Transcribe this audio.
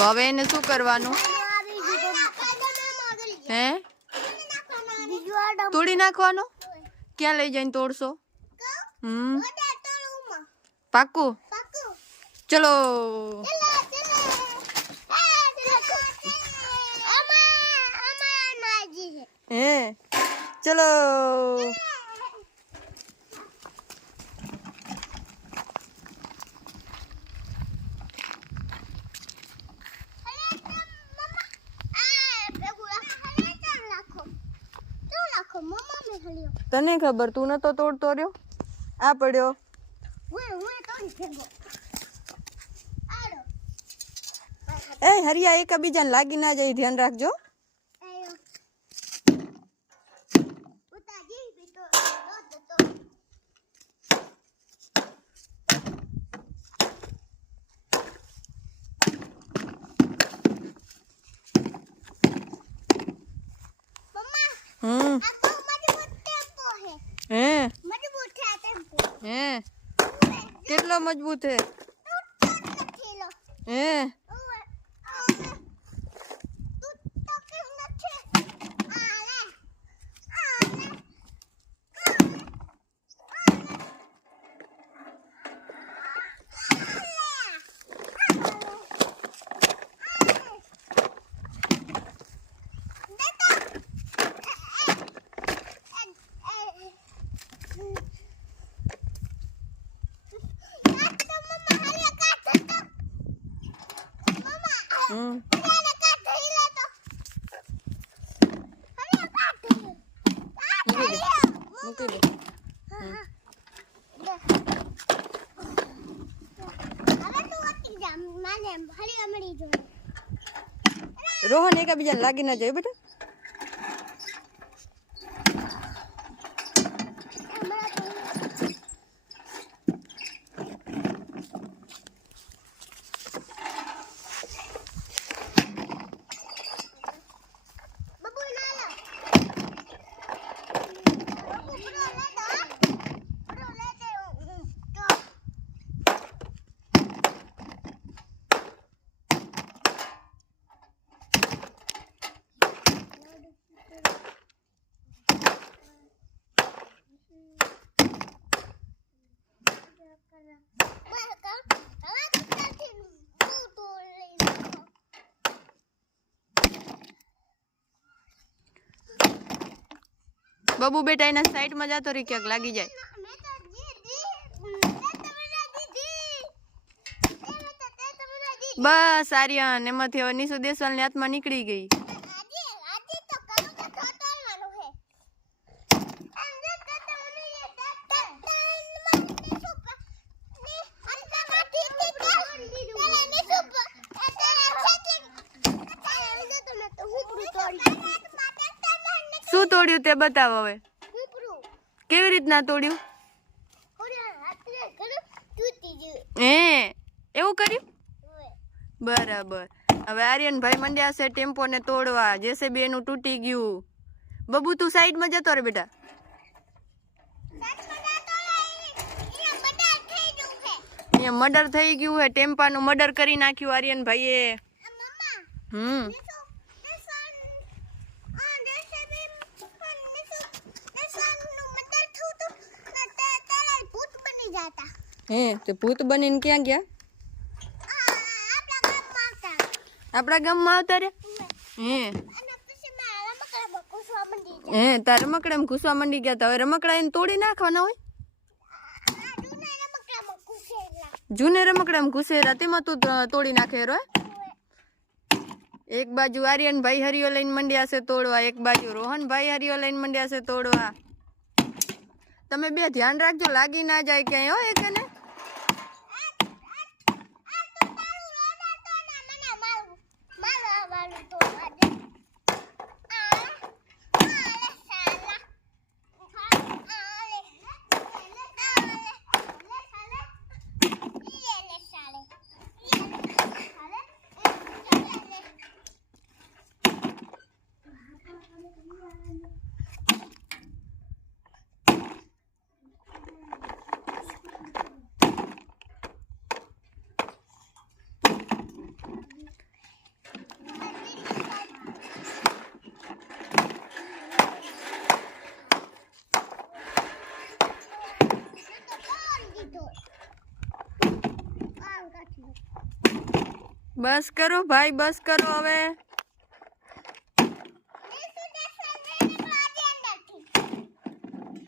તો હવે એને શું કરવાનું? હે તોડી નાખવાનો? ક્યાં લઈ જઈને તોડશો? પાક્કું? ચલો હે ચલો તને ખબર, તું નતો તોડતો રહ્યો, આ પડ્યો. એ હરિયા એકબીજાને લાગી ના જાય, ધ્યાન રાખજો. હે કેટલો મજબૂત હે? હે રોહન એકબીજાને લાગી ના જાય બેટા. બબુ બેટા એના સાઈડ માં જાતો રે, ક્યાંક લાગી જાય. બસ આર્યન, એમાંથી હવે નિશુ દેસવાલ ની હાથમાં નીકળી ગઈ. શું તોડ્યું તે બતાવો હવે. કેવી રીતના તોડ્યું? હે એવું કર્યું? બરાબર. હવે આર્યનભાઈ મંડ્યા છે ટેમ્પો ને તોડવા. જેસીબી એનું તૂટી ગયું. બબુ તું સાઈડ માં જતો રે બેટા. અહીંયા મર્ડર થઈ ગયું હે, ટેમ્પાનું મર્ડર કરી નાખ્યું આર્યનભાઈએ. હે તે ભૂત બનીને ક્યાં ગયા? આપણા ગામમાં આવતા રે. હે તાર રમકડામાં ઘૂસવા મંડી ગયા. હવે રમકડા એને તોડી નાખવાના હોય. જૂને રમકડામાં ઘૂસેરા તેમાં તું તોડી નાખે રો. એક બાજુ આર્યનભાઈ હરિયો લઈને મંડ્યા છે તોડવા, એક બાજુ રોહનભાઈ હરિયો લઈને મંડ્યા છે તોડવા. તમે બે ધ્યાન રાખજો, લાગી ના જાય ક્યાંય હો એકને. બસ કરો ભાઈ, બસ કરો હવે.